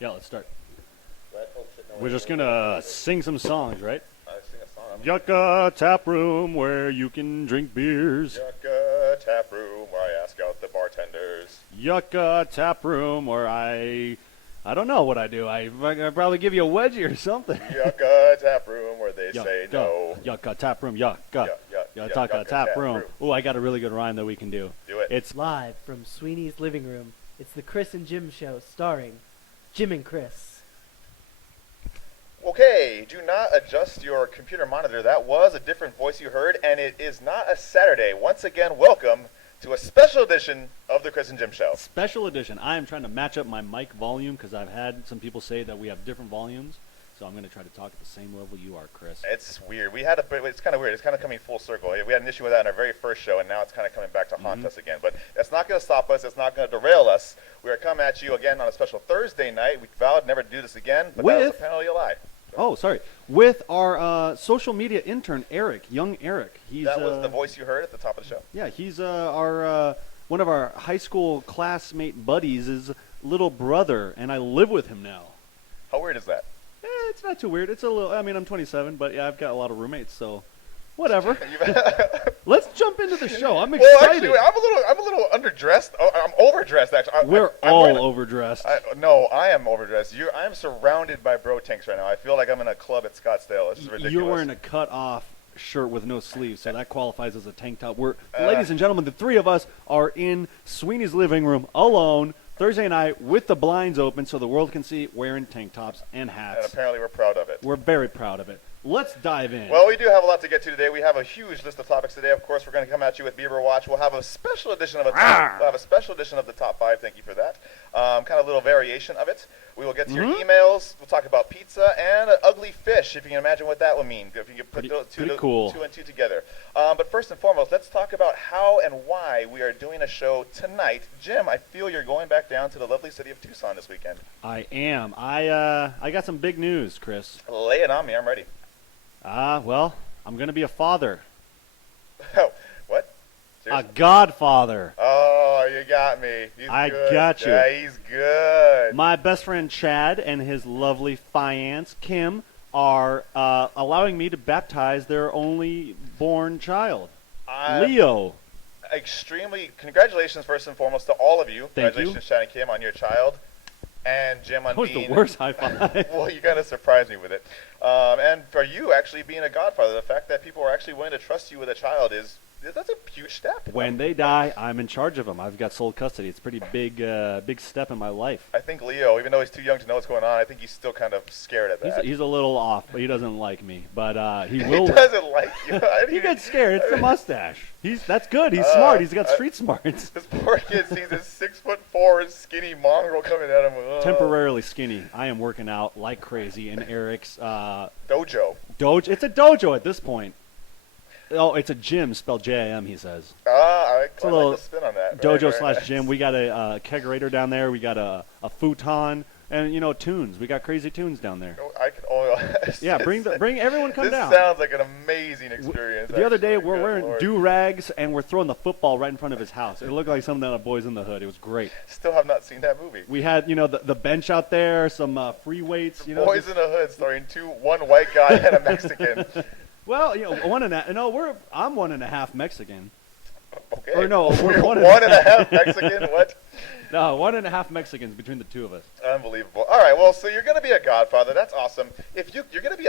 Yeah, let's start. What? Oh, shit, no, We're just gonna sing some songs, right? sing a song. Yucca Tap Room, where you can drink beers. Yucca Tap Room, where I ask out the bartenders. Yucca Tap Room, where I don't know what I do. I probably give you a wedgie or something. Yucca Tap Room, where they say no. Yucca Tap Room, yucca. Yucca Tap Room. Oh, I got a really good rhyme that we can do. Do it. It's Live from Sweeney's living room, it's the Chris and Jim Show, starring Jim and Chris. Okay, do not adjust your computer monitor. That was a different voice you heard, and it is not a Saturday. Once again, welcome to a special edition of the Chris and Jim Show. special edition. I am trying to match up my mic volume because I've had some people say that we have different volumes. So I'm going to try to talk at the same level you are, Chris. It's weird. It's kind of weird. It's kind of coming full circle. We had an issue with that in our very first show, and now it's kind of coming back to haunt us again. But that's not going to stop us. It's not going to derail us. We are coming at you again on a special Thursday night. We vowed never to do this again, but that was apparently a lie. Oh, sorry. With our social media intern, Eric, young Eric. That was the voice you heard at the top of the show. Yeah, he's our one of our high school classmate buddies' little brother, and I live with him now. How weird is that? It's not too weird. It's a little. I mean, I'm 27, but yeah, I've got a lot of roommates, so whatever. Let's jump into the show. I'm excited. Well, actually, I'm a little underdressed. Oh, I'm overdressed. Actually, We're all overdressed. No, I am overdressed. I am surrounded by bro tanks right now. I feel like I'm in a club at Scottsdale. This is ridiculous. You're wearing a cut-off shirt with no sleeves, so that qualifies as a tank top. Ladies and gentlemen, the three of us are in Sweeney's living room alone Thursday night with the blinds open so the world can see, wearing tank tops and hats. And apparently we're proud of it. We're very proud of it. Let's dive in. Well, we do have a lot to get to today. We have a huge list of topics today. Of course, we're going to come at you with Bieber Watch. We'll have a special edition of the top 5. Thank you for that. Kind of a little variation of it. We will get to your emails. We'll talk about pizza and an ugly fish, if you can imagine what that will mean. If you can put two and two together. But first and foremost, let's talk about how and why we are doing a show tonight. Jim, I feel you're going back down to the lovely city of Tucson this weekend. I am. I got some big news, Chris. Lay it on me. I'm ready. Well, I'm going to be a father. Oh, what? Seriously? A godfather. Oh, you got me. I got you. Yeah, he's good. My best friend Chad and his lovely fiance, Kim, are allowing me to baptize their only born child, Leo. Extremely congratulations, first and foremost, to all of you. Thank Congratulations, Chad and Kim, on your child. And Jim on being... That was the worst high five. Well, you kind of surprised me with it. And for you actually being a godfather, the fact that people are actually willing to trust you with a child that's a huge step. When they die, I'm in charge of them. I've got sole custody. It's a pretty big step in my life. I think Leo, even though he's too young to know what's going on, I think he's still kind of scared at that. He's a little off, but he doesn't like me. But he will. He doesn't like you. He gets scared. It's the mustache. That's good. He's smart. He's got street smarts. This poor kid sees this 6'4" skinny mongrel coming at him. Temporarily skinny. I am working out like crazy in Eric's dojo. It's a dojo at this point. Oh, it's a gym spelled J-I-M, he says. I like the spin on that. Dojo / gym. We got a kegerator down there. We got a futon. And, tunes. We got crazy tunes down there. Yeah, bring everyone come down. This sounds like an amazing experience. The other day, we're wearing do-rags, and we're throwing the football right in front of his house. It looked like something out of Boys in the Hood. It was great. Still have not seen that movie. We had, the bench out there, some free weights. Boys in the Hood starring one white guy and a Mexican. Well, I'm 1.5 Mexican. Okay. Or no, we're 1.5 Mexican. What? No, 1.5 Mexicans between the two of us. Unbelievable. All right, well, so you're going to be a godfather. That's awesome. If you're going to be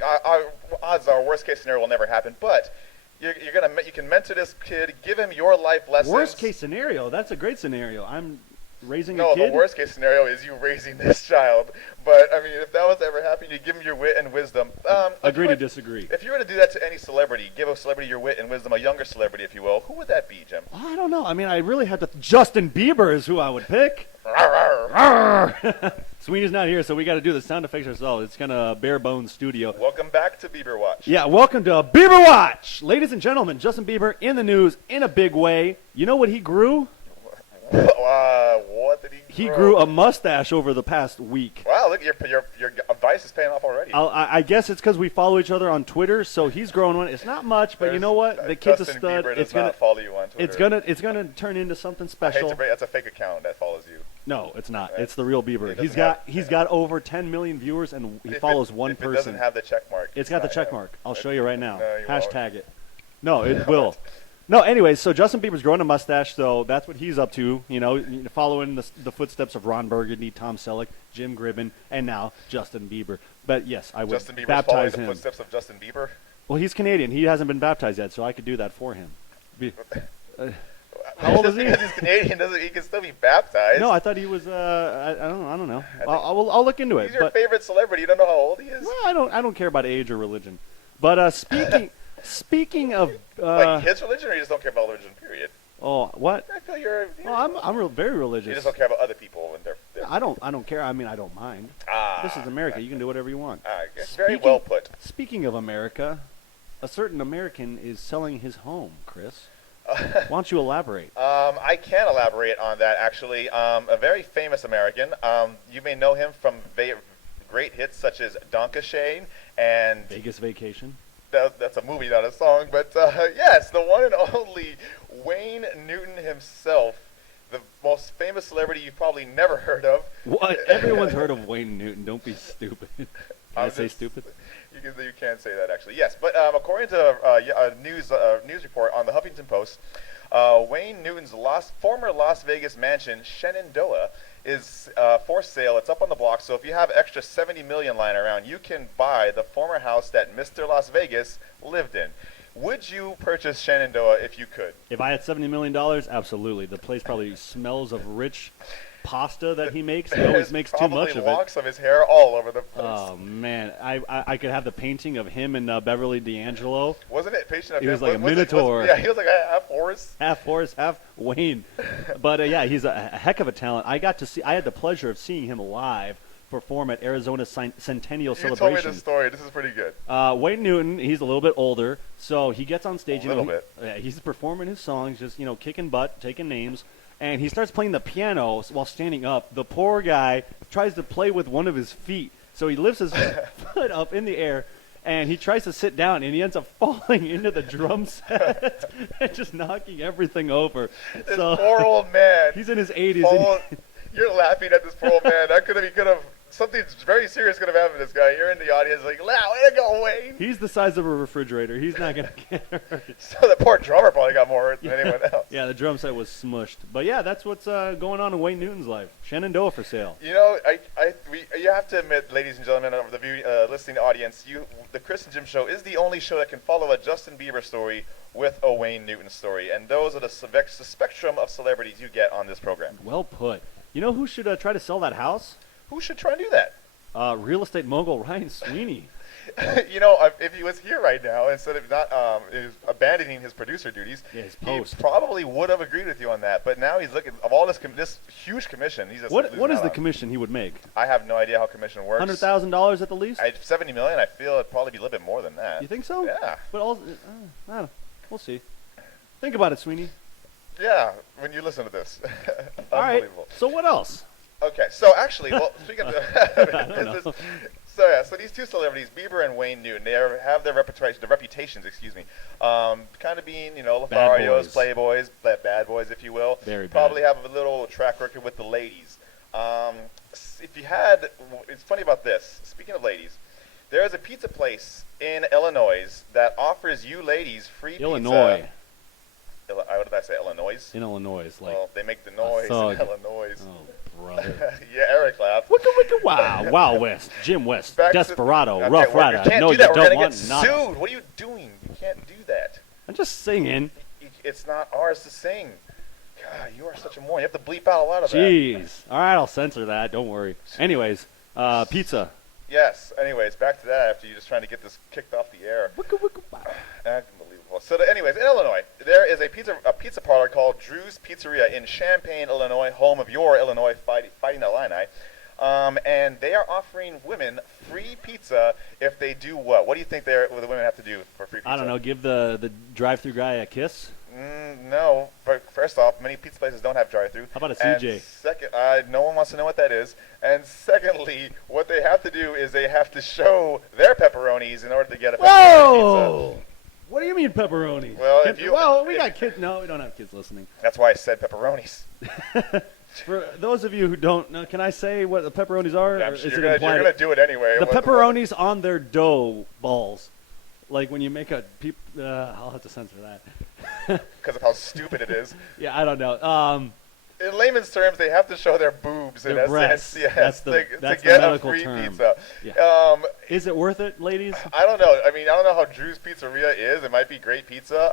our odds are worst case scenario will never happen, but you can mentor this kid, give him your life lessons. Worst case scenario? That's a great scenario. I'm raising a kid? No, the worst case scenario is you raising this child. But, if that was to ever happen, you give him your wit and wisdom. Agree to disagree. If you were to do that to any celebrity, give a celebrity your wit and wisdom, a younger celebrity, if you will, who would that be, Jim? I don't know. I really had to... Justin Bieber is who I would pick. Sweeney's not here, so we got to do the sound effects ourselves. It's kind of bare bones studio. Welcome back to Bieber Watch. Yeah, welcome to Bieber Watch. Ladies and gentlemen, Justin Bieber in the news in a big way. You know what he grew? What did he grow? He grew a mustache over the past week. Wow, look, your advice is paying off already. I guess it's because we follow each other on Twitter, so he's growing one. It's not much, but you know what? The kid's a stud. Bieber does not follow you on Twitter. It's gonna turn into something special. That's a fake account that follows you. No, it's not. That's- It's the real Bieber. it He's doesn't got have- over 10 million viewers, and he follows one if person. It doesn't have the check mark. It's got the not check him. mark. I'll show you right now. No, you won't. Hashtag it. No, it will. No, anyways, so Justin Bieber's growing a mustache, so that's what he's up to. You know, following the footsteps of Ron Burgundy, Tom Selleck, Jim Gribben, and now Justin Bieber. But yes, I would Justin Bieber's following baptize the him. footsteps of Justin Bieber. Well, he's Canadian. He hasn't been baptized yet, so I could do that for him. How old is he? Because he's Canadian, doesn't he can still be baptized? No, I thought he was. I don't know. I'll look into it. He's your but, favorite celebrity. You don't know how old he is? well, I don't care about age or religion. But speaking of Like his religion, or you just don't care about religion, period? oh, what? I feel you're. Well, I'm very You religious. just don't care about other people and their. I don't care. I mean, I don't mind. This is America. You can do whatever you want. It's very well put. Speaking of America, a certain American is selling his home, Chris. Why don't you elaborate? I can elaborate on that, actually. A very famous American. You may know him from great hits such as Donkashane and Vegas Vacation. that's a movie, not a song. But yes, the one and only Wayne Newton himself, the most famous celebrity you've probably never heard of. What? Everyone's heard of Wayne Newton. Don't be stupid. Can I say just- stupid? You can say that, actually. Yes, but according to a news report on the Huffington Post, Wayne Newton's former Las Vegas mansion, Shenandoah, is for sale. It's up on the block, so if you have extra $70 million lying around, you can buy the former house that Mr. Las Vegas lived in. Would you purchase Shenandoah if you could? If I had $70 million, absolutely. The place probably smells of rich pasta that he makes. He always There's makes too much probably of it. locks of his hair all over the place. Oh man, I could have the painting of him and Beverly D'Angelo, Wasn't it Patient of He was Death? like a minotaur. Yeah, he was like a half horse. half horse, half Wayne. But yeah, he's a heck of a talent. I had the pleasure of seeing him live perform at Arizona's Centennial You told me Celebration. this story. This is pretty good. Wayne Newton, he's a little bit older, so he gets on stage. A little bit. He's performing his songs, just kicking butt, taking names, and he starts playing the piano while standing up. The poor guy tries to play with one of his feet, so he lifts his foot up in the air, and he tries to sit down, and he ends up falling into the drum set and just knocking everything over. This So poor old man. he's in his 80s. Paul, and you're laughing at this poor old man. That could have something very serious could have happened to this guy. You're in the audience like, wow, way to go, Wayne. he's the size of a refrigerator. He's not gonna get hurt. So the poor drummer probably got more hurt than anyone else. Yeah, the drum set was smushed. But yeah, that's what's going on in Wayne Newton's life. Shenandoah for sale. You know, you have to admit, ladies and gentlemen of the listening audience, the Chris and Jim Show is the only show that can follow a Justin Bieber story with a Wayne Newton story, and those are the spectrum of celebrities you get on this program. Well put. You know who should try to sell that house? Who should try and do that? Real estate mogul Ryan Sweeney. You know, if he was here right now, instead of not is abandoning his producer duties, Yeah, his he post. probably would have agreed with you on that. But now he's looking of all this huge commission. He's just What losing is out the on. commission he would make? I have no idea how commission works. $100,000 at the least? $70 million. I feel it'd probably be a little bit more than that. You think so? Yeah. But I don't know. We'll see. Think about it, Sweeney. Yeah, when you listen to this. All right. Unbelievable. So what else? Okay, so actually, well, speaking of don't know. so these two celebrities, Bieber and Wayne Newton, they have their reputations, kind of being, Lotharios, boys. playboys, bad boys, if you will. Very bad. Probably have a little track record with the ladies. It's funny about this. Speaking of ladies, there is a pizza place in Illinois that offers you ladies free Illinois. pizza. What did I say? Illinois? In Illinois, like, Well, they make the noise in thug. Illinois. oh, brother. Yeah, Eric laughed. Wicka wicka wow. Wild West. Jim West. Back to- Desperado. Okay, Rough well, Rider. You can't No, do you that. We're don't gonna want get nada. sued. What are you doing? You can't do that. I'm just singing. It's not ours to sing. God, you are such a moron. You have to bleep out a lot of that. Jeez. All right, I'll censor that. Don't worry. Anyways, pizza. Yes. Anyways, back to that after you're just trying to get this kicked off the air. Wicka wicka wow. Unbelievable. So, anyways, in Illinois, there is a pizza parlor called Drew's Pizzeria in Champaign, Illinois, home of your Illinois Fighting Illini. And they are offering women free pizza if they do what? What do you think the women have to do for free pizza? I don't know. Give the drive-through guy a kiss. No. First off, many pizza places don't have drive-through. How about a CJ? And second, no one wants to know what that is. And secondly, what they have to do is they have to show their pepperonis in order to get a pepperoni Whoa! What do you mean pepperoni? Well, if you- Well, we if- got kids. No, we don't have kids listening. pizza. That's why I said pepperonis. For those of you who don't know, can I say what the pepperonis are? Yeah, or sure is you're it going implied? to do it anyway. The pepperonis on their dough balls. Like when you make a I'll have to censor that. Because of how stupid it is. Yeah, I don't know. In layman's terms, they have to show their boobs in Their a breasts. sense, yes, That's to the get a medical free term. pizza. Yeah. Is it worth it, ladies? I don't know. I mean, I don't know how Drew's Pizzeria is. It might be great pizza.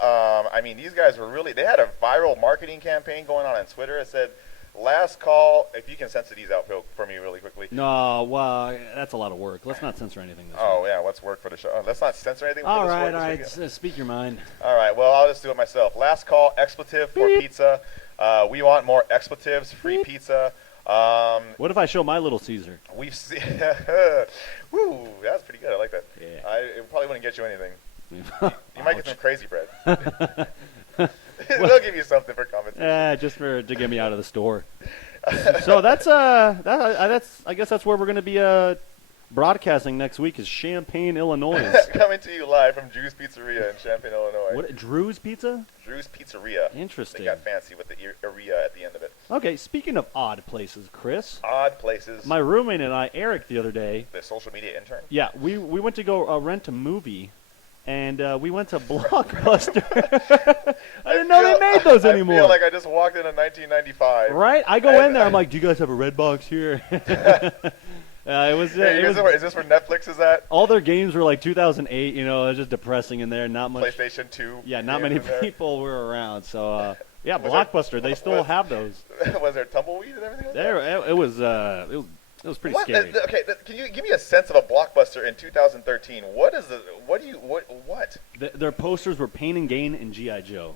I mean, these guys were really, they had a viral marketing campaign going on Twitter. It said, last call, if you can censor these out for me really quickly. No, well, that's a lot of work. Let's not censor anything this Oh, week. yeah, let's work for the show. Let's not censor anything All for this right, work all this right. weekend. Speak your mind. All right, well, I'll just do it myself. Last call, expletive for pizza. We want more expletives, free pizza. What if I show my Little Caesar? We've seen. Woo, that's pretty good. I like that. Yeah. It probably wouldn't get you anything. You might get some crazy bread. They'll give you something for compensation. Just to get me out of the store. So that's I guess that's where we're going to be broadcasting next week is Champaign, Illinois. Coming to you live from Drew's Pizzeria in Champaign, Illinois. What, Drew's Pizza? Drew's Pizzeria. Interesting. They got fancy with the area at the end of it. Okay, speaking of odd places, Chris. Odd places. My roommate and I, Eric, the other day. The social media intern. Yeah, we went to go rent a movie, and we went to Blockbuster. I didn't know they made those anymore. I feel like I just walked into 1995. Right? I go in there. I'm like, do you guys have a Redbox here? Is this where Netflix is at? All their games were like 2008. It was just depressing in there. Not much. PlayStation 2. Yeah, not many people were around. So yeah, Blockbuster. They still have those. Was there tumbleweed and everything? It was pretty scary. Okay, can you give me a sense of a Blockbuster in 2013? What? Their posters were Pain and Gain and G.I. Joe.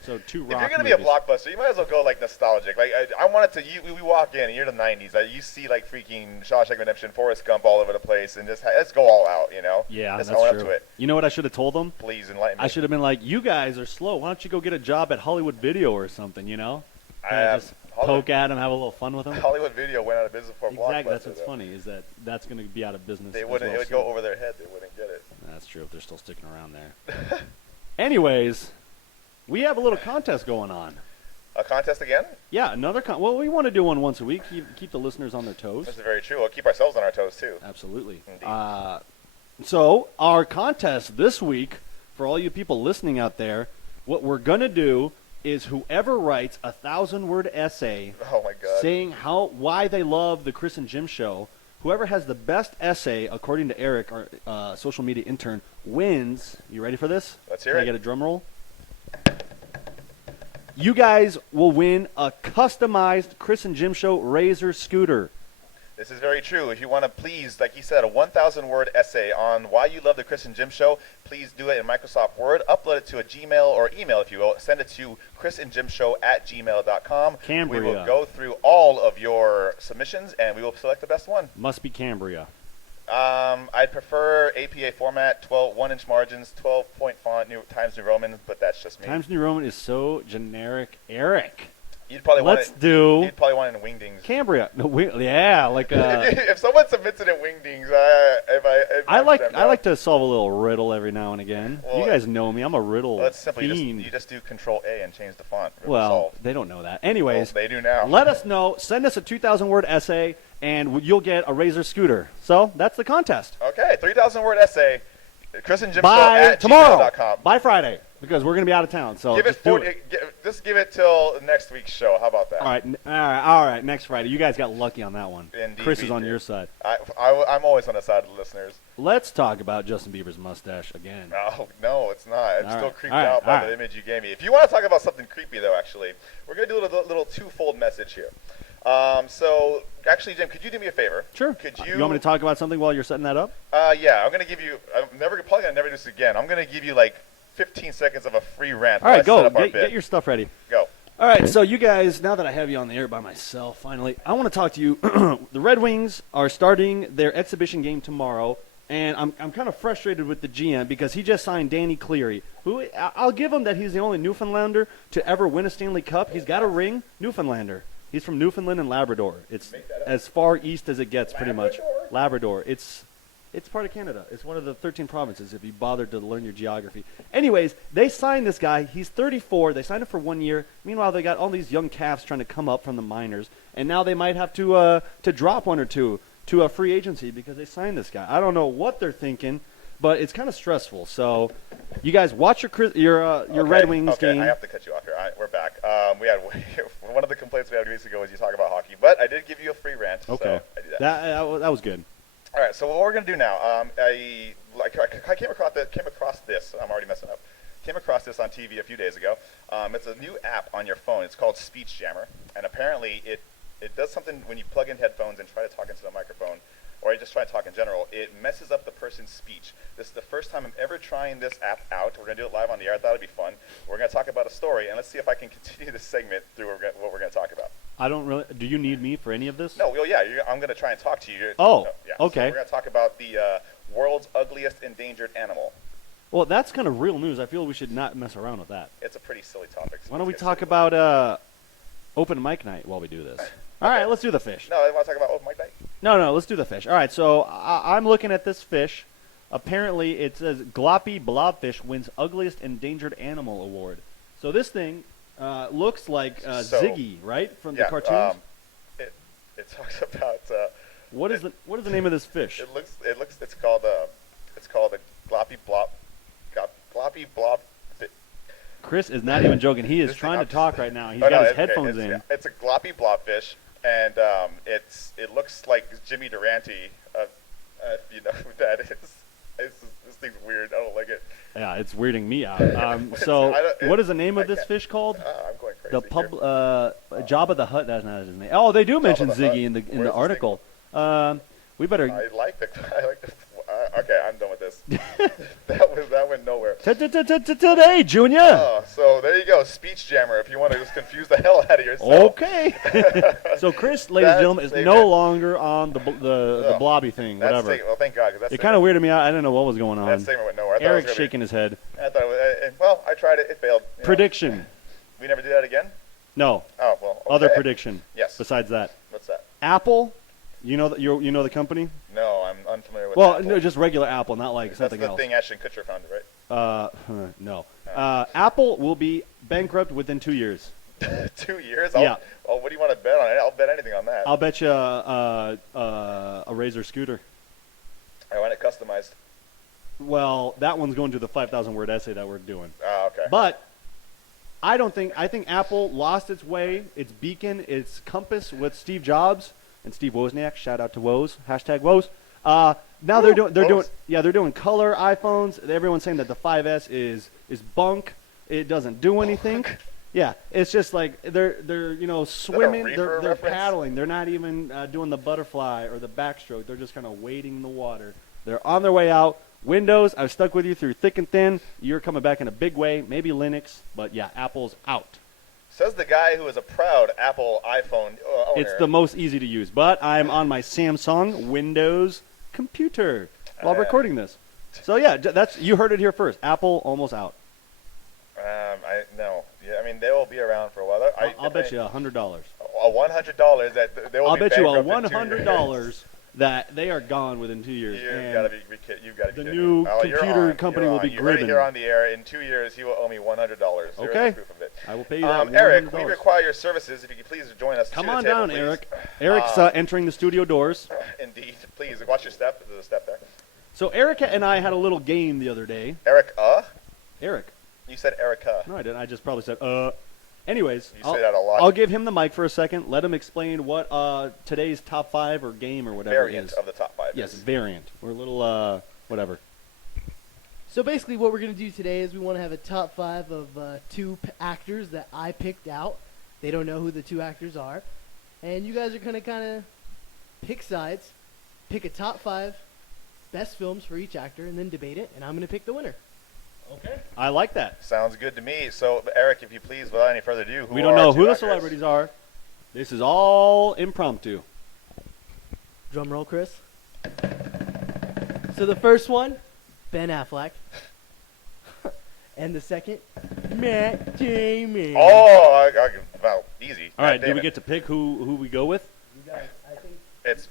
So two rock If you're gonna movies. be a Blockbuster, you might as well go like nostalgic. Like I want it to. We walk in, and you're the '90s. You see like freaking Shawshank Redemption, Forrest Gump all over the place, and just let's go all out. Yeah, just that's own true. Up to it. You know what I should have told them? Please enlighten me. I should have been like, you guys are slow. Why don't you go get a job at Hollywood Video or something? Just poke at them, have a little fun with them. Hollywood Video went out of business for Blockbuster. Exactly. That's what's funny is that's going to be out of business. They wouldn't. It would go over their head. They wouldn't get it. That's true. If they're still sticking around there. Anyways, we have a little contest going on. A contest again? Yeah, another well, we want to do one once a week. Keep the listeners on their toes. This is very true. We'll keep ourselves on our toes too. Absolutely. Indeed. So our contest this week, for all you people listening out there, what we're gonna do is whoever writes 1,000-word essay Oh my God. saying why they love the Chris and Jim show, whoever has the best essay, according to Eric, our social media intern, wins. You ready for this? Let's hear Can it. I get a drum roll? You guys will win a customized Chris and Jim Show Razor scooter. This is very true. If you want to please, like he said, a 1,000-word essay on why you love the Chris and Jim Show, please do it in Microsoft Word. Upload it to a Gmail or email, if you will. Send it to chrisandjimshow@gmail.com. Cambria. We will go through all of your submissions, and we will select the best one. Must be Cambria. I'd prefer APA format, 1-inch margins, 12-point font, Times New Roman, but that's just me. Times New Roman is so generic. Eric. You'd probably Let's want it, do You'd probably want it in Wingdings. Cambria. No, like if someone submits it in Wingdings, I like to solve a little riddle every now and again. Well, you guys know me. I'm a riddle Well, it's simple. fiend. You just do Control A and change the font. Well, Solved. they don't know that. Anyways, Well, they do now. let us know. Send us a 2,000-word essay, and you'll get a Razor scooter. So that's the contest. Okay, 3,000-word essay. Chris and Jim By Show at tomorrow. gmail.com. By Friday, because we're going to be out of town. So Give it just do 40. Just give it till next week's show. How about that? All right. Next Friday. You guys got lucky on that one. Indeed Chris we is on did. your side. I'm always on the side of the listeners. Let's talk about Justin Bieber's mustache again. No, it's not. I'm All still right. creeped All right. out by All the right. image you gave me. If you want to talk about something creepy, though, actually, we're going to do a little twofold message here. So, actually, Jim, could you do me a favor? Sure. Could You want me to talk about something while you're setting that up? Yeah, I'm going to give you. I'm probably going to never do this again. I'm going to give you like 15 seconds of a free rant. All right, while I set go. up our Get bit. your stuff ready. Go. All right, so you guys, now that I have you on the air by myself, finally, I want to talk to you. The Red Wings are starting their exhibition game tomorrow, and I'm kind of frustrated with the GM because he just signed Danny Cleary, who I'll give him that he's the only Newfoundlander to ever win a Stanley Cup. He's got a ring, Newfoundlander. He's from Newfoundland and Labrador. It's as far east as it gets, pretty much. Labrador. It's It's part of Canada. It's one of the 13 provinces if you bothered to learn your geography. Anyways, they signed this guy. He's 34. They signed him for 1 year. Meanwhile, they got all these young calves trying to come up from the minors, and now they might have to drop one or two to a free agency because they signed this guy. I don't know what they're thinking, but it's kind of stressful. So, you guys watch your Red Wings game. I have to cut you off here. All right, we're back. We had one of the complaints we had weeks ago was you talk about hockey, but I did give you a free rant. Okay, so I did that. That was good. All right, so what we're gonna do now? I came across this. I'm already messing up. Came across this on TV a few days ago. It's a new app on your phone. It's called Speech Jammer, and apparently it does something when you plug in headphones and try to talk into the microphone, or you just try to talk in general. It messes up the person's speech. This is the first time I'm ever trying this app out. We're gonna do it live on the air. I thought it'd be fun. We're gonna talk about a story, and let's see if I can continue this segment through what we're gonna talk about. I don't really. Do you need me for any of this? No, well, yeah, I'm going to try and talk to you. Oh, yeah. okay. So we're going to talk about the world's ugliest endangered animal. Well, that's kind of real news. I feel we should not mess around with that. It's a pretty silly topic. So Why don't we talk about open mic night while we do this? All right, let's do the fish. No, I want to talk about open mic night. No, let's do the fish. All right, so I'm looking at this fish. Apparently, it says Gloppy Blobfish wins ugliest endangered animal award. So this thing looks like Ziggy, right, from the cartoons. It talks about what is the name of this fish? It's called a gloppy blob. Chris is not even joking. He is trying to talk right now. He's got his headphones in. Yeah, it's a gloppy blobfish, and it looks like Jimmy Durante. If you know who that is. This thing's weird. I don't like it. Yeah, it's weirding me out. So, what is the name of this fish called? I'm going crazy. The Jabba the Hutt. That's not his name. Oh, they do mention Ziggy in the article. We better. I like the. Okay, I'm done with this. that went nowhere. Today, Junior. Oh, so there you go, Speech Jammer. If you want to just confuse the hell out of yourself. Okay. So Chris, ladies and gentlemen, is no longer on the blobby thing. Whatever. Well, thank God. It kind of weirded me out. I didn't know what was going on. That segment went nowhere. Eric's shaking his head. I thought it was, well, I tried it. It failed. Prediction. We never do that again? No. Oh, well, okay. Other prediction. Yes. Besides that. What's that? Apple. You know the company? No, I'm unfamiliar with Well, Apple. no, just regular Apple, not like something else. That's the thing Ashton Kutcher founded, right? No. Apple will be bankrupt within 2 years. 2 years? Yeah. Well, what do you want to bet on it? I'll bet anything on that. I'll bet you a Razor scooter. I want it customized. Well, that one's going to the 5,000 word essay that we're doing. Oh, okay. But I think Apple lost its way, its beacon, its compass with Steve Jobs and Steve Wozniak. Shout out to Woz. Hashtag Woz. Now they're doing color iPhones. Everyone's saying that the 5S is bunk. It doesn't do anything. Yeah, it's just like they're swimming. They're paddling. They're not even doing the butterfly or the backstroke. They're just kind of wading the water. They're on their way out. Windows, I've stuck with you through thick and thin. You're coming back in a big way. Maybe Linux, but yeah, Apple's out. Says the guy who is a proud Apple iPhone owner. It's the most easy to use, but I'm on my Samsung Windows computer while recording this. So yeah, you heard it here first. Apple almost out. No. Yeah, I mean, they will be around for a while. I'll bet you $100. $100 that they will be bankrupt in 2 years. I'll bet you $100 that they are gone within 2 years. You've got to be kidding. You've got to be the kidding. new computer company will be You heard it gripping. here on the air. In 2 years, he will owe me $100. Okay. Proof of it. I will pay you that $100. Eric, we require your services. If you could please join us. Come to on the table, down, please. Eric. Eric's entering the studio doors. Indeed. Please, watch your step. There's a step there. So Erica and I had a little game the other day. Eric. You said Erica. No, I didn't. I just probably said Anyways, You say that a lot. I'll give him the mic for a second. Let him explain what today's top 5 or game or whatever Variant is. of the top 5. Yes, variant. Or a little whatever. So basically what we're going to do today is we want to have a top 5 of 2 actors that I picked out. They don't know who the 2 actors are. And you guys are going to kind of pick sides, pick a top 5 best films for each actor, and then debate it, and I'm going to pick the winner. Okay. I like that. Sounds good to me. So, Eric, if you please, without any further ado, we don't know who the actors? celebrities are. This is all impromptu. Drum roll, Chris. So the first one, Ben Affleck. And the second, Matt Damon. Well, easy. All right, do we get to pick who we go with? You guys, I think It's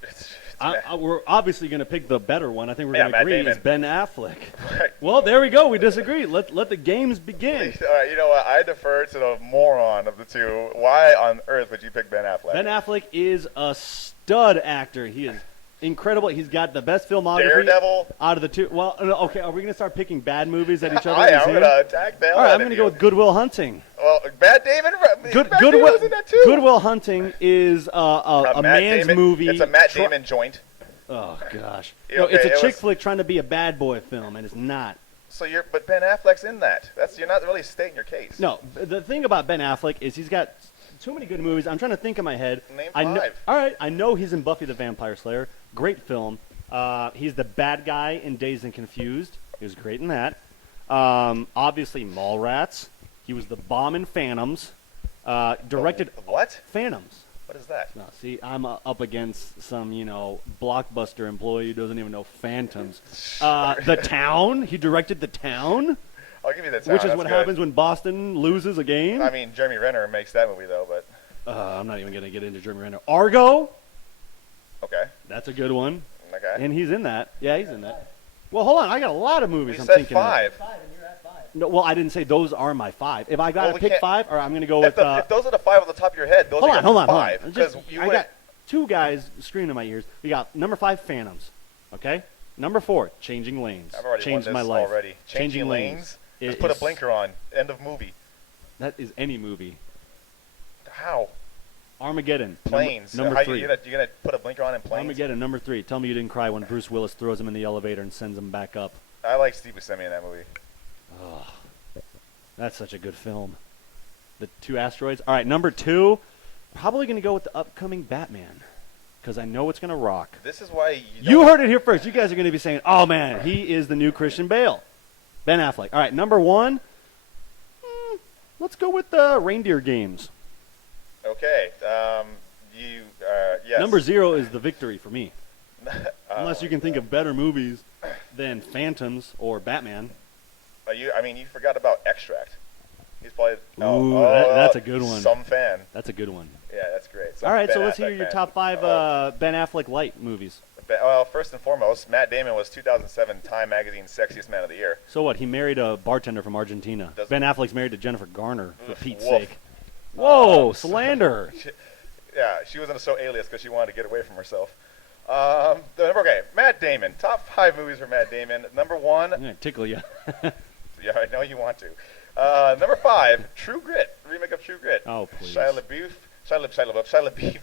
We're obviously going to pick the better one. I think we're going to Matt agree Damon. is Ben Affleck. Right. Well, there we go. We disagree. Let the games begin. All right, you know what? I defer to the moron of the two. Why on earth would you pick Ben Affleck? Ben Affleck is a stud actor. He is incredible. He's got the best filmography Daredevil. out of the two. Well, okay, are we going to start picking bad movies at each other? I am going to attack the hell All right, out I'm of going to you. go with Good Will Hunting. Well, Matt Damon. Matt Damon Goodwill, was in that too. Good Will Hunting is a Matt man's Damon. movie. It's a Matt Damon joint. Oh gosh, Yeah, no, okay, it's it a chick was- flick trying to be a bad boy film, and it's not. So but Ben Affleck's in that. You're not really stating your case. No, the thing about Ben Affleck is he's got so many good movies. I'm trying to think in my head. Name I know, 5. all right, I know he's in Buffy the Vampire Slayer. Great film. He's the bad guy in Dazed and Confused. He was great in that. Obviously, Mallrats. He was the bomb in Phantoms. Directed What? Phantoms. What is that? No, see, I'm up against some, blockbuster employee who doesn't even know Phantoms. The Town. He directed The Town, I'll give you that. which is what happens when Boston loses a game. I mean, Jeremy Renner makes that movie though, but I'm not even going to get into Jeremy Renner. Argo. okay, That's a good one. okay. And he's in that. Yeah, he's in that. Well, hold on. I got a lot of movies We I'm said thinking of. 5. 5, and you're at 5. No, well, I didn't say those are my 5. If I got Well, to we pick can't- 5, or I'm going to go with... If those are the 5 on the top of your head, those hold are on, your hold on. 5. Just, Because you I went. got two guys screaming in my ears. We got number 5, Phantoms. Okay? Number 4, Changing Lanes. I've already Changed won my this life. already. Changing lanes. It Just put a is- blinker on. End of movie. That is any movie. How? Armageddon. Planes. Number How 3. you're gonna put a blinker on in planes? Armageddon, number 3. Tell me you didn't cry when Bruce Willis throws him in the elevator and sends him back up. I like Steve Buscemi in that movie. Oh, that's such a good film. The 2 asteroids. All right, number 2. Probably going to go with the upcoming Batman. Because I know it's going to rock. This is why You heard it here first. You guys are going to be saying, oh, man, he is the new Christian Bale. Ben Affleck. All right, number 1. Let's go with the Reindeer Games. Okay. Yes. Number 0 is The Victory for me. Unless Oh, you can think of better movies than Phantoms or Batman. you forgot about Extract. He's probably. Ooh, that's a good one. Some fan. That's a good one. Yeah, that's great. All right, so let's Ben hear Affleck your fan. top 5 Oh. Ben Affleck light movies. Well, first and foremost, Matt Damon was 2007 Time Magazine's Sexiest Man of the Year. So what? He married a bartender from Argentina. Doesn't- Ben Affleck's married to Jennifer Garner, for Oof, Pete's woof. sake. Whoa, slander. Yeah, she was in a show Alias because she wanted to get away from herself. Okay, Matt Damon. Top 5 movies for Matt Damon. Number 1. I'm going to tickle you. Yeah, I know you want to. Number 5, True Grit. Remake of True Grit. Oh, please. Shia LaBeouf.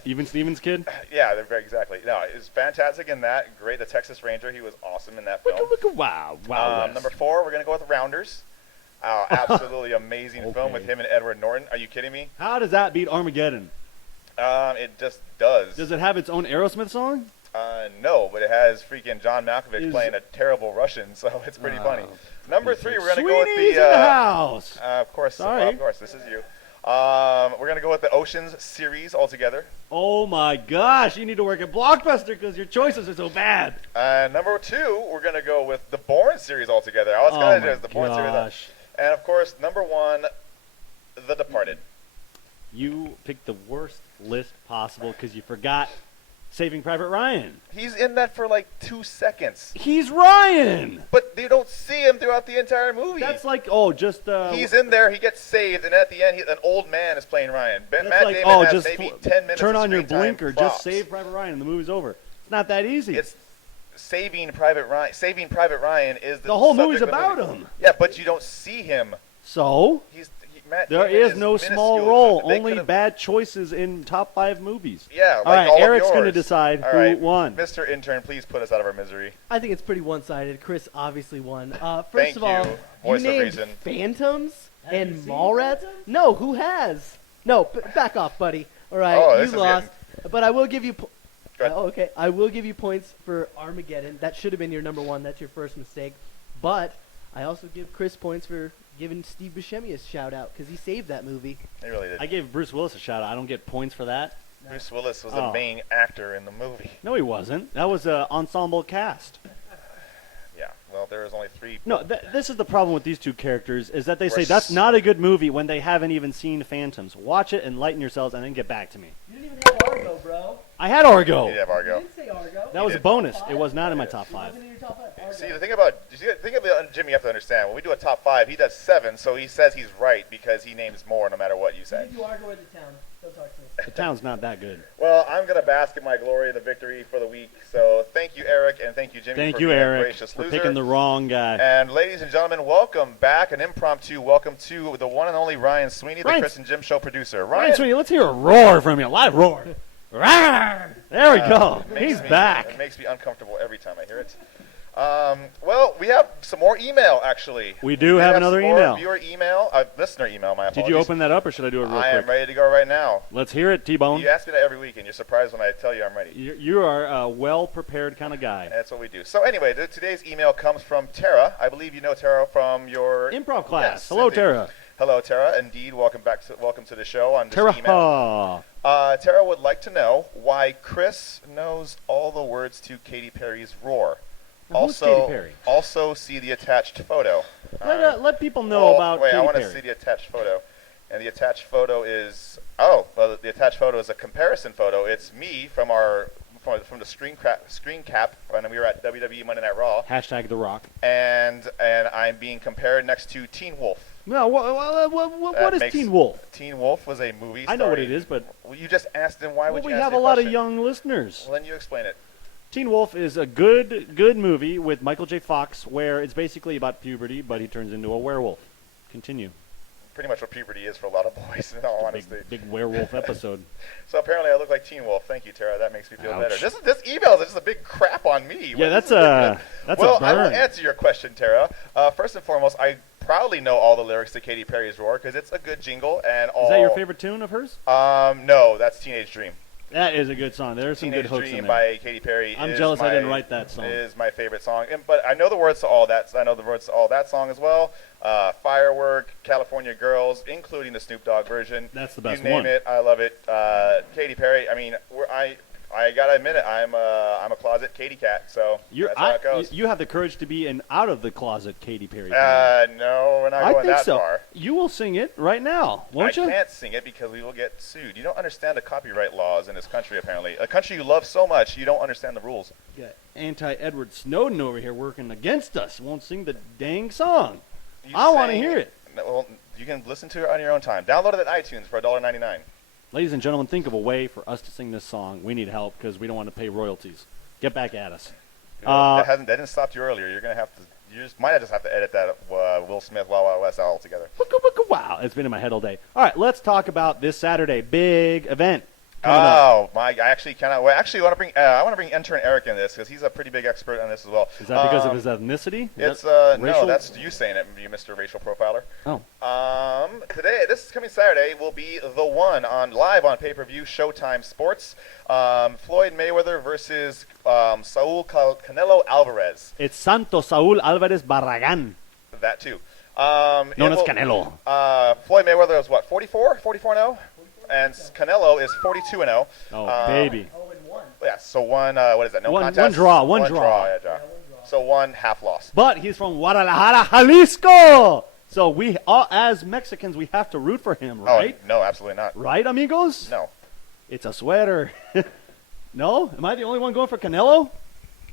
Even Stevens kid? Yeah, they're very exactly. No, it's fantastic in that. Great, the Texas Ranger. He was awesome in that film. Wow. Wow. Number 4, we're gonna go with Rounders. Absolutely amazing film with Okay. him and Edward Norton. Are you kidding me? How does that beat Armageddon? It just does. Does it have its own Aerosmith song? No, but it has freaking John Malkovich Is- playing a terrible Russian, so it's pretty funny. Oh, Number 3, we're gonna go with Sweeney's the. in the house. Of course, Sorry. of course, this is you. We're gonna go with the Oceans series altogether. Oh my gosh, you need to work at Blockbuster because your choices are so bad. Number 2, we're gonna go with the Bourne series altogether. I was Oh gonna do my is the Bourne series, gosh. and of course, number 1, The Departed. You picked the worst list possible because you forgot Saving Private Ryan. He's in that for like 2 seconds, He's Ryan. but you don't see him throughout the entire movie. That's like, just... He's in there. He gets saved, and at the end, an old man is playing Ryan. That's Matt like, Damon has just maybe 10 minutes. turn of on your screen time blinker, props. just save Private Ryan, and the movie's over. It's not that easy. It's Saving Private Ryan. Saving Private Ryan is The whole movie's subject of the about movie. him. Yeah, but you don't see him. So, Matt there Damon is no small minuscule. role, They only could've- bad choices in top 5 movies. Yeah, like All right, all of Eric's going to yours. decide All who right, won. Mr. Intern, please put us out of our misery. I think it's pretty one-sided. Chris obviously won. First Thank of all, you, voice of named reason. Phantoms Have you and seen Mallrats. Phantoms? No, who has? No, back off, buddy. All right, Oh, you this is lost. But I will give you. Go ahead. Okay, I will give you points for Armageddon. That should have been your number 1. That's your first mistake. But I also give Chris points for giving Steve Buscemi a shout out because he saved that movie. He really did. I gave Bruce Willis a shout out. I don't get points for that. Bruce Willis was Oh. the main actor in the movie. No, he wasn't. That was an ensemble cast. Yeah, well, there was only 3. No, this is the problem with these two characters, is that they say Res- that's not a good movie when they haven't even seen Phantoms. Watch it, enlighten yourselves, and then get back to me. You didn't even have Argo, bro. I had Argo. He'd have Argo. You didn't say Argo. Argo. That was a bonus. It was not in my top 5. Wasn't in your top 5. Argo. See, the thing about Jimmy, you have to understand. When we do a top 5, he does 7, so he says he's right because he names more no matter what you say. You do Argo or the town. Don't talk to me. The town's not that good. Well, I'm going to bask in my glory of the victory for the week. So thank you, Eric, and thank you, Jimmy, Thank for you, being a Eric, gracious for loser. picking the wrong guy. And ladies and gentlemen, welcome back, an impromptu welcome to the one and only Ryan Sweeney, the Ryan- Chris and Jim Show producer. Ryan Sweeney, let's hear a roar from you. Live roar. Rawr. There we go. He's It back. makes me uncomfortable every time I hear it. Well, we have some more email, actually. We do have another some more email. Viewer email, listener email, my apologies. Did you open that up, or should I do it real I quick? am ready to go right now. Let's hear it, T-Bone. You ask me that every week, and you're surprised when I tell you I'm ready. You are a well-prepared kind of guy. That's what we do. So anyway, today's email comes from Tara. I believe you know Tara from your Improv class. Yes, Hello, indeed. Tara. Hello, Tara. Indeed, welcome to the show on this email. Tara. Tara would like to know why Chris knows all the words to Katy Perry's Roar. Now, who's Katy Perry? Also see the attached photo. Let people know about wait, Katy I want Perry. to see the attached photo. And the attached photo is the attached photo is a comparison photo. It's me from the screen cap when we were at WWE Monday Night Raw. Hashtag The Rock. And I'm being compared next to Teen Wolf. No, what is makes- Teen Wolf? Teen Wolf was a movie. I know what starring- it is, but Well, you just asked him why would we you ask have the a lot question? of young listeners. Well, then you explain it. Teen Wolf is a good movie with Michael J. Fox where it's basically about puberty, but he turns into a werewolf. Continue. Pretty much what puberty is for a lot of boys, in all honesty. Big werewolf episode. So apparently I look like Teen Wolf. Thank you, Tara. That makes me feel Ouch. better. This email is just a big crap on me. Yeah, that's a Well, burn. I will answer your question, Tara. First and foremost, I proudly know all the lyrics to Katy Perry's Roar because it's a good jingle and all. Is that your favorite tune of hers? No, that's Teenage Dream. That is a good song. There's some Teenage good hooks Dream in there. by Katy Perry. I'm is jealous I didn't my- write that song. Is my favorite song, but I know the words to all that. I know the words to all that song as well. Firework, California Girls, including the Snoop Dogg version. That's the best You name one. it, I love it. Katy Perry. I mean, I gotta admit it. I'm a closet Katy cat. So that's how it goes. You have the courage to be an out of the closet Katy Perry. fan. No, we're not I going think that so. far. You will sing it right now, won't I you? can't sing it because we will get sued. You don't understand the copyright laws in this country, apparently. A country you love so much, you don't understand the rules. Got anti-Edward Snowden over here working against us. Won't sing the dang song. I want to hear it. Well, you can listen to it on your own time. Download it at iTunes for $1.99. Ladies and gentlemen, think of a way for us to sing this song. We need help because we don't want to pay royalties. Get back at us. That didn't stop you earlier. You're gonna have to. Might just have to edit that Will Smith Wild Wild West altogether. Wicka, wicka, wow. It's been in my head all day. All right, let's talk about this Saturday. Big event. coming up. Oh my! I actually cannot. Well, actually, I want to bring intern Eric in this because he's a pretty big expert on this as well. Is that because of his ethnicity? It's that no, racial? that's you saying it, you Mr. Racial Profiler. Oh. Today, this coming Saturday, will be the one live on pay-per-view Showtime Sports. Floyd Mayweather versus Saul Canelo Alvarez. It's Santos Saúl Álvarez Barragán, That too. known as Canelo. Floyd Mayweather is what, 44-0, and Canelo is 42-0. Oh, baby. Yeah. So one. What is that? No One contest. draw, one draw. Yeah, draw. So one half loss. But he's from Guadalajara, Jalisco. So we, as Mexicans, we have to root for him, right? Oh no, absolutely not. Right, amigos? No. It's a sweater. No? Am I the only one going for Canelo?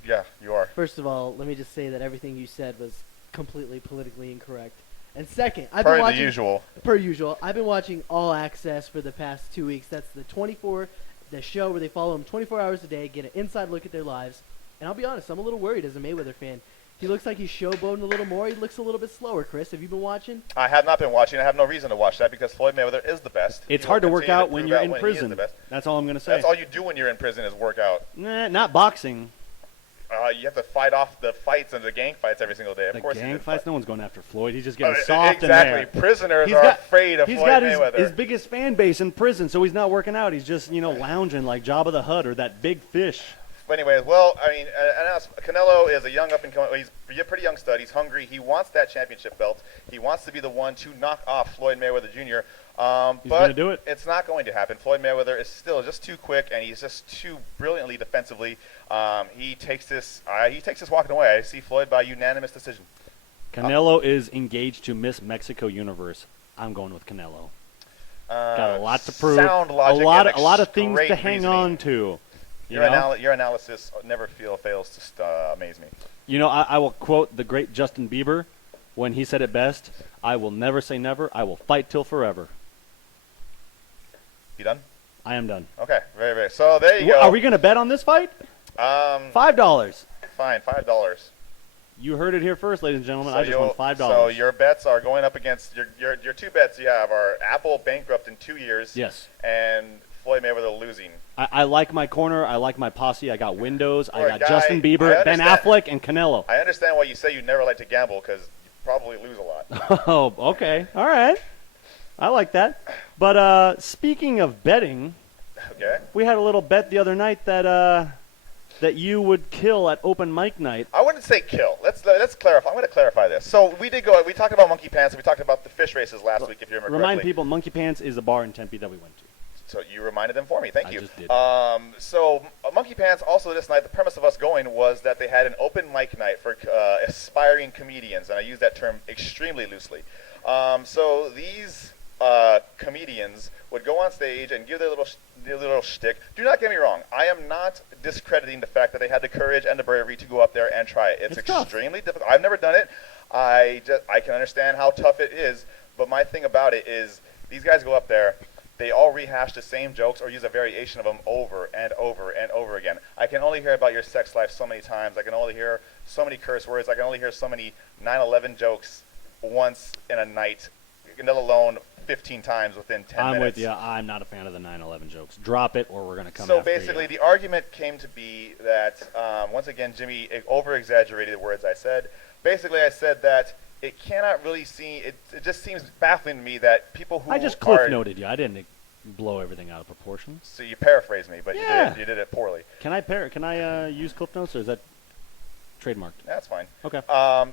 Yeah, you are. First of all, let me just say that everything you said was completely politically incorrect. And second, I've Per been the watching, usual. Per usual, I've been watching All Access for the past 2 weeks. That's the show where they follow them 24 hours a day, get an inside look at their lives. And I'll be honest, I'm a little worried as a Mayweather fan. He looks like he's showboating a little more. He looks a little bit slower. Chris, have you been watching? I have not been watching. I have no reason to watch that because Floyd Mayweather is the best. It's He hard will to work continue out when prove you're out in he is prison. the best. That's all I'm going to say. That's all you do when you're in prison is work out. Nah, not boxing. You have to fight off the fights and the gang fights every single day. Of The course, you gang did fights, fight. no one's going after Floyd. He's just getting Oh, soft exactly. in there. Prisoners He's are got- afraid of He's Floyd got Mayweather. his biggest fan base in prison, so he's not working out. He's just, lounging like Jabba the Hutt or that big fish. Anyways, well, I mean, Canelo is a young up-and-coming. He's a pretty young stud. He's hungry. He wants that championship belt. He wants to be the one to knock off Floyd Mayweather Jr. He's But gonna do it. It's not going to happen. Floyd Mayweather is still just too quick, and he's just too brilliantly defensively. He takes this walking away. I see Floyd by unanimous decision. Canelo is engaged to Miss Mexico Universe. I'm going with Canelo. Got a lot to prove. Sound logic a lot and of things great to hang reasoning. on to. Your analysis never fails to amaze me. You know, I will quote the great Justin Bieber when he said it best. I will never say never. I will fight till forever. You done? I am done. Okay, very, very. So there you go. Are we going to bet on this fight? $5. Fine, $5. You heard it here first, ladies and gentlemen. So I just won $5. So your bets are going up against your two bets you have are Apple bankrupt in 2 years. Yes. And Floyd Mayweather losing. I like my corner. I like my posse. I got Windows. I got Guy, Justin Bieber, Ben Affleck, and Canelo. I understand why you say you never like to gamble because you probably lose a lot. Oh, okay. All right. I like that. But speaking of betting, okay, we had a little bet the other night that that you would kill at open mic night. I wouldn't say kill. Let's clarify. I'm going to clarify this. So we talked about Monkey Pants. We talked about the fish races last week, if you remember Remind correctly. people, Monkey Pants is a bar in Tempe that we went to. So you reminded them for me. Thank you. I just did. So Monkey Pants also this night, the premise of us going was that they had an open mic night for aspiring comedians, and I use that term extremely loosely. So these comedians would go on stage and give their little shtick. Do not get me wrong. I am not discrediting the fact that they had the courage and the bravery to go up there and try it. It's extremely difficult. I've never done it. I can understand how tough it is, but my thing about it is these guys go up there. They all rehash the same jokes or use a variation of them over and over and over again. I can only hear about your sex life so many times. I can only hear so many curse words. I can only hear so many 9/11 jokes once in a night, let alone 15 times within 10 minutes. I'm with you. I'm not a fan of the 9/11 jokes. Drop it or we're going to come So after basically, you. the argument came to be that, once again, Jimmy over-exaggerated the words I said. Basically, I said that it cannot really it just seems baffling to me that people who I just cliff noted you. I didn't blow everything out of proportion. So you paraphrased me, but Yeah. you did it poorly. Can I use cliff notes or is that trademarked? That's fine. Okay.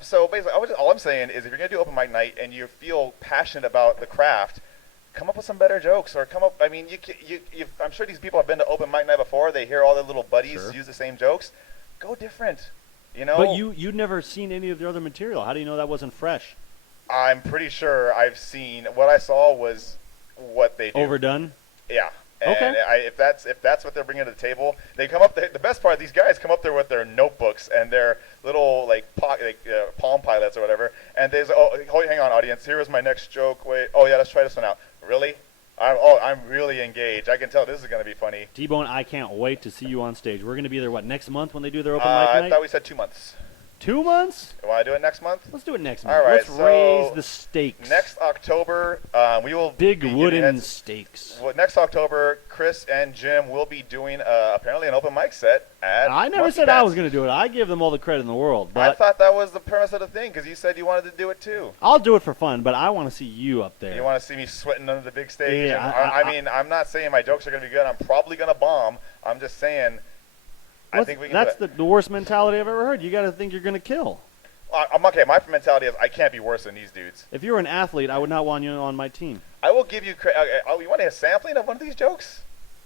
So basically, all I'm saying is if you're going to do open mic night and you feel passionate about the craft, come up with some better jokes or come up. I mean, I'm sure these people have been to open mic night before. They hear all their little buddies use the same jokes. Go different. You know? But you'd never seen any of the other material. How do you know that wasn't fresh? I'm pretty sure I've seen what I saw was what they do. Overdone? Yeah. And okay. If that's what they're bringing to the table, they come up. The best part, these guys come up there with their notebooks and their little Palm Pilots or whatever, and they say, "Oh, hang on, audience. Here is my next joke. Wait. Oh yeah, let's try this one out. Really? I'm really engaged. I can tell this is going to be funny. T-Bone, I can't wait to see you on stage. We're going to be there, next month when they do their open mic night? I thought we said 2 months. 2 months? You want to do it next month? Let's do it next month. All right, Let's so raise the stakes. Next October, we will big be wooden stakes. Well, next October, Chris and Jim will be doing apparently an open mic set at I never Monkey said Pants. I was going to do it. I give them all the credit in the world. But I thought that was the premise of the thing because you said you wanted to do it too. I'll do it for fun, but I want to see you up there. You want to see me sweating under the big stage? Yeah, I mean, I'm not saying my jokes are going to be good. I'm probably going to bomb. I'm just saying I think we can That's do it. the worst mentality I've ever heard. You got to think you're going to kill. I'm okay. My mentality is I can't be worse than these dudes. If you were an athlete, I would not want you on my team. I will give you you want a sampling of one of these jokes?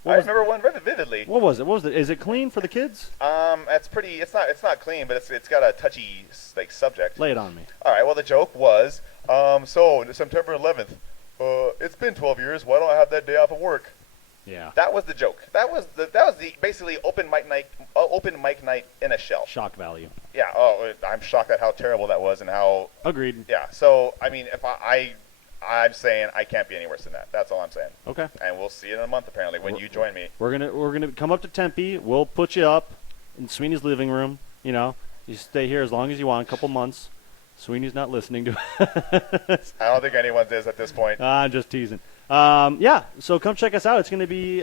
I remember one vividly. What was it? Is it clean for the kids? It's pretty. It's not clean, but it's got a touchy subject. Lay it on me. All right. Well, the joke was so September 11th. It's been 12 years. Why don't I have that day off of work? Yeah. That was the joke. That was the basically open mic night in a shell. Shock value. Yeah. Oh, I'm shocked at how terrible that was and how. Agreed. Yeah. So I mean, if I'm saying I can't be any worse than that. That's all I'm saying. Okay. And we'll see it in a month apparently when you join me. We're gonna come up to Tempe. We'll put you up in Sweeney's living room. You know, you stay here as long as you want, a couple months. Sweeney's not listening to us. I don't think anyone's is at this point. I'm just teasing. Yeah, so come check us out. It's going to be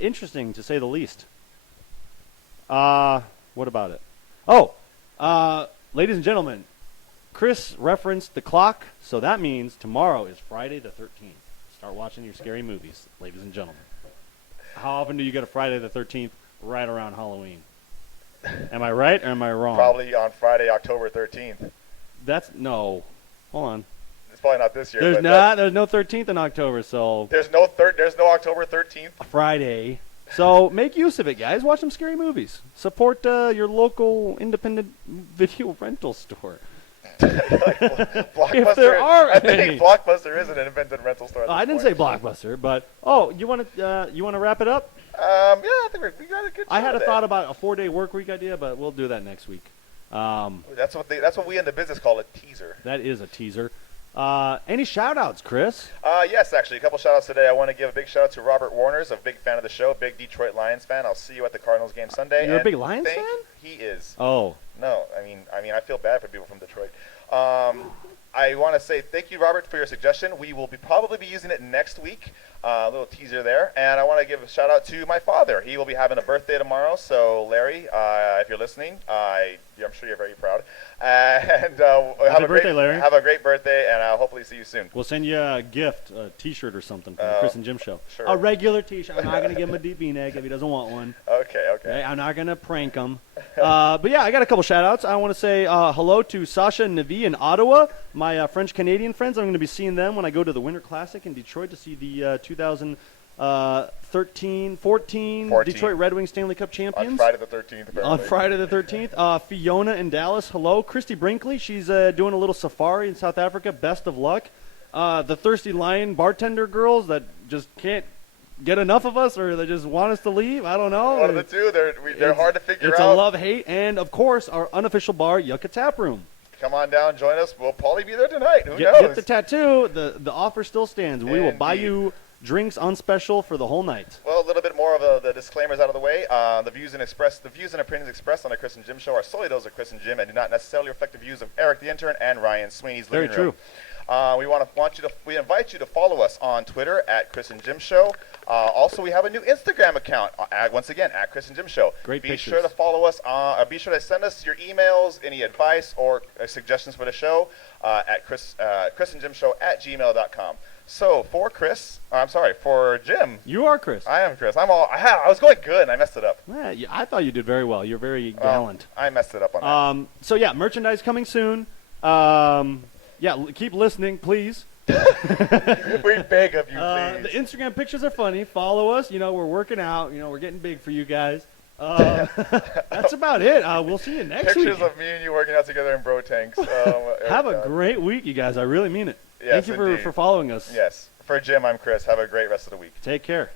interesting, to say the least. What about it? Oh, ladies and gentlemen, Chris referenced the clock, so that means tomorrow is Friday the 13th. Start watching your scary movies, ladies and gentlemen. How often do you get a Friday the 13th right around Halloween? Am I right or am I wrong? Probably on Friday, October 13th. No. Hold on. It's probably not this year. There's no 13th in October, so there's no October 13th. Friday. So make use of it, guys. Watch some scary movies. Support your local independent video rental store. Blockbuster. If there are I think any. Blockbuster is an independent rental store. I didn't say Blockbuster, but you want to wrap it up? I think we got a good. I had a today. thought about a 4-day work week idea, but we'll do that next week. That's what we in the business call a teaser. That is a teaser. Any shout-outs, Chris? Yes, actually, a couple shout-outs today. I want to give a big shout-out to Robert Warners, a big fan of the show, big Detroit Lions fan. I'll see you at the Cardinals game Sunday. You're a and big Lions fan? He is. Oh. No, I mean, I feel bad for people from Detroit. I want to say thank you, Robert, for your suggestion. We will probably be using it next week. A little teaser there. And I want to give a shout out to my father. He will be having a birthday tomorrow. So, Larry, if you're listening, I'm sure you're very proud. And Happy birthday, Larry. Have a great birthday, and I'll hopefully see you soon. We'll send you a gift, a T-shirt or something from the Chris and Jim Show. Sure. A regular T-shirt. I'm not going to give him a deep V-neck if he doesn't want one. Okay. Okay, I'm not going to prank him. But yeah, I got a couple shout-outs. I want to say hello to Sasha and Navi in Ottawa, my French-Canadian friends. I'm going to be seeing them when I go to the Winter Classic in Detroit to see the 2013-14 Detroit Red Wings Stanley Cup champions. On Friday the 13th, apparently. On Friday the 13th. Fiona in Dallas, hello. Christy Brinkley, she's doing a little safari in South Africa. Best of luck. The Thirsty Lion bartender girls that just can't get enough of us, or they just want us to leave. I don't know. One of the two. They're hard to figure out. It's a love-hate. And, of course, our unofficial bar, Yucca Tap Room. Come on down, join us. We'll probably be there tonight. Who knows? Get the tattoo. The offer still stands. We will buy you drinks on special for the whole night. Well, a little bit more of the disclaimers out of the way. The views and opinions expressed on the Chris and Jim Show are solely those of Chris and Jim and do not necessarily reflect the views of Eric the Intern and Ryan Sweeney's Living Room. Very true. We invite you to follow us on Twitter at Chris and Jim Show. Also, we have a new Instagram account. Once again, at Chris and Jim Show. Great Be pictures. sure to follow us. Be sure to send us your emails, any advice or suggestions for the show at chrisandjimshow@gmail.com. So for Jim. You are Chris. I am Chris. I was going good and I messed it up. Yeah, I thought you did very well. You're very gallant. I messed it up on that. So yeah, merchandise coming soon. Keep listening, please. We beg of you, please. The Instagram pictures are funny. Follow us. We're working out. We're getting big for you guys. That's about it. We'll see you next week. Pictures of me and you working out together in bro tanks. Have a great week, you guys. I really mean it. Yes, Thank you indeed. for following us. Yes. For Jim, I'm Chris. Have a great rest of the week. Take care.